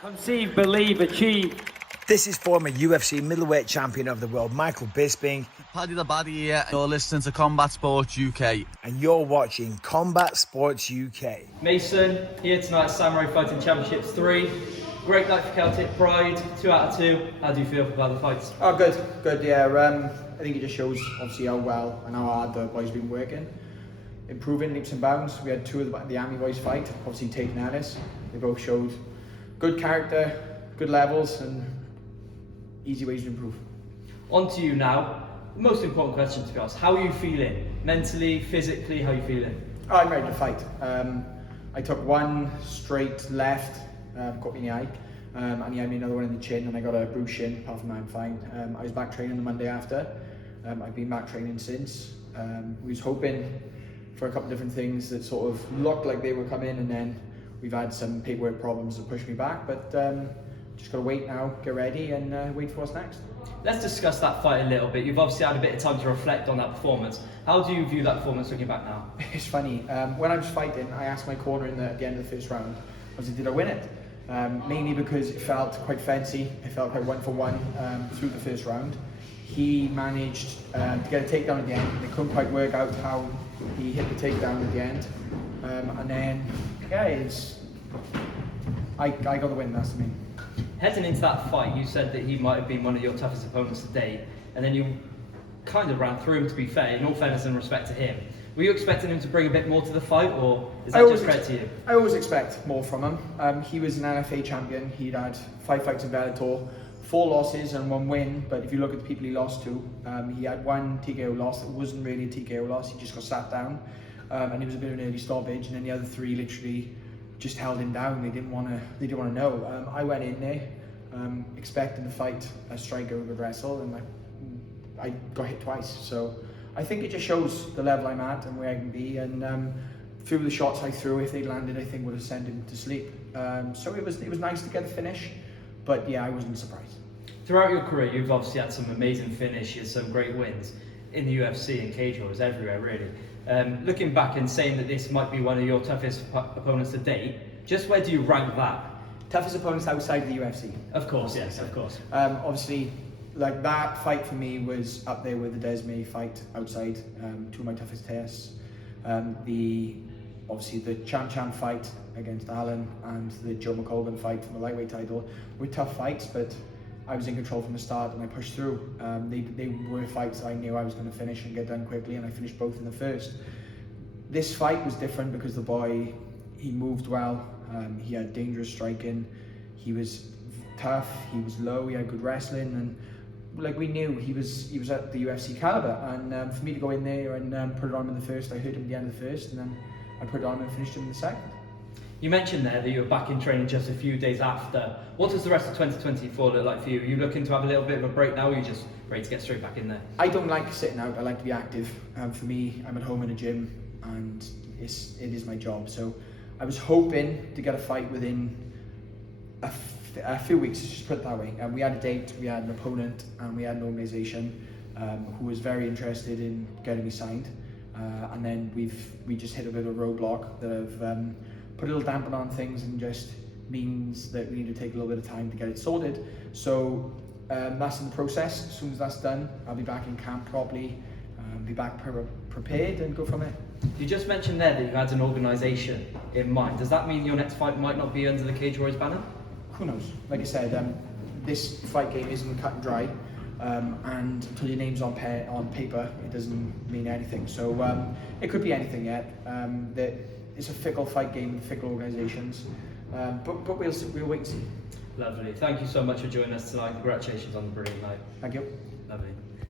Conceive, believe, achieve. This is former UFC middleweight champion of the world, Michael Bisping. Paddy the Baddy here. You're listening to Combat Sports UK. And you're watching Combat Sports UK. Mason, here tonight at Samurai Fighting Championships 3. Great night for Celtic Pride, 2 out of 2. How do you feel about the fights? Oh, good, yeah. I think it just shows obviously how well and how hard the boys have been working. Improving leaps and bounds. We had two of the Army boys fight, obviously Tate and Ellis. They both showed good character, good levels, and easy ways to improve. On to you now. The most important question, to be honest. How are you feeling? Mentally, physically, how are you feeling? Oh, I'm ready to fight. I took one straight left, caught me in the eye, and he had me another one in the chin, and I got a bruised shin. Apart from that, I'm fine. I was back training the Monday after. I've been back training since. We was hoping for a couple of different things that sort of looked like they were coming, and then we've had some paperwork problems that pushed me back, but just got to wait now, get ready, and wait for what's next. Let's discuss that fight a little bit. You've obviously had a bit of time to reflect on that performance. How do you view that performance looking back now? It's funny, when I was fighting, I asked my corner at the end of the first round, I said, did I win it? Mainly because it felt quite fancy, it felt quite 1-for-1 through the first round. He managed to get a takedown at the end, and they couldn't quite work out how he hit the takedown at the end. And then, yeah, I got the win, that's the main. Heading into that fight, you said that he might have been one of your toughest opponents to date, and then you kind of ran through him, to be fair, in all fairness and respect to him. Were you expecting him to bring a bit more to the fight, or is that just credit to you? I always expect more from him. He was an NFA champion. He'd had 5 fights in Bellator, 4 losses and 1 win, but if you look at the people he lost to, he had 1 TKO loss that wasn't really a TKO loss, he just got sat down, and it was a bit of an early stoppage, and then the other 3 literally just held him down. They didn't want to know. I went in there expecting to fight a striker who could wrestle, and I got hit twice. So I think it just shows the level I'm at and where I can be. And a few of the shots I threw, if they landed, I think would have sent him to sleep. So it was nice to get a finish, but yeah, I wasn't surprised. Throughout your career, you've obviously had some amazing finishes, some great wins in the UFC and cage wars everywhere, really. Looking back and saying that this might be one of your toughest opponents to date, just where do you rank that? Toughest opponents outside the UFC? Of course, yes, of course. Obviously, like that fight for me was up there with the Desmay fight outside, 2 of my toughest tests. Obviously the Champ fight against Allen and the Joe McColgan fight for the lightweight title were tough fights, but I was in control from the start and I pushed through. They were fights I knew I was going to finish and get done quickly, and I finished both in the first. This fight was different because the boy, he moved well, he had dangerous striking, he was tough, he was low, he had good wrestling, and like we knew he was at the UFC caliber. And for me to go in there and put it on him in the first, I hurt him at the end of the first, and then I put it on him and finished him in the second. You mentioned there that you were back in training just a few days after. What does the rest of 2024 look like for you? Are you looking to have a little bit of a break now, or are you just ready to get straight back in there? I don't like sitting out, I like to be active. For me, I'm at home in a gym, and it is my job. So I was hoping to get a fight within a few weeks, just put it that way. We had a date, we had an opponent, and we had an organisation who was very interested in getting me signed. And then we just hit a bit of a roadblock that have put a little dampen on things, and just means that we need to take a little bit of time to get it sorted. So that's in the process. As soon as that's done, I'll be back in camp properly, be back prepared, and go from there. You just mentioned there that you had an organisation in mind. Does that mean your next fight might not be under the Cage Warriors banner? Who knows? Like I said, this fight game isn't cut and dry, and until your name's on paper, it doesn't mean anything. So it could be anything yet. It's a fickle fight game with fickle organisations, but we'll wait and see. Lovely. Thank you so much for joining us tonight. Congratulations on the brilliant night. Thank you. Lovely.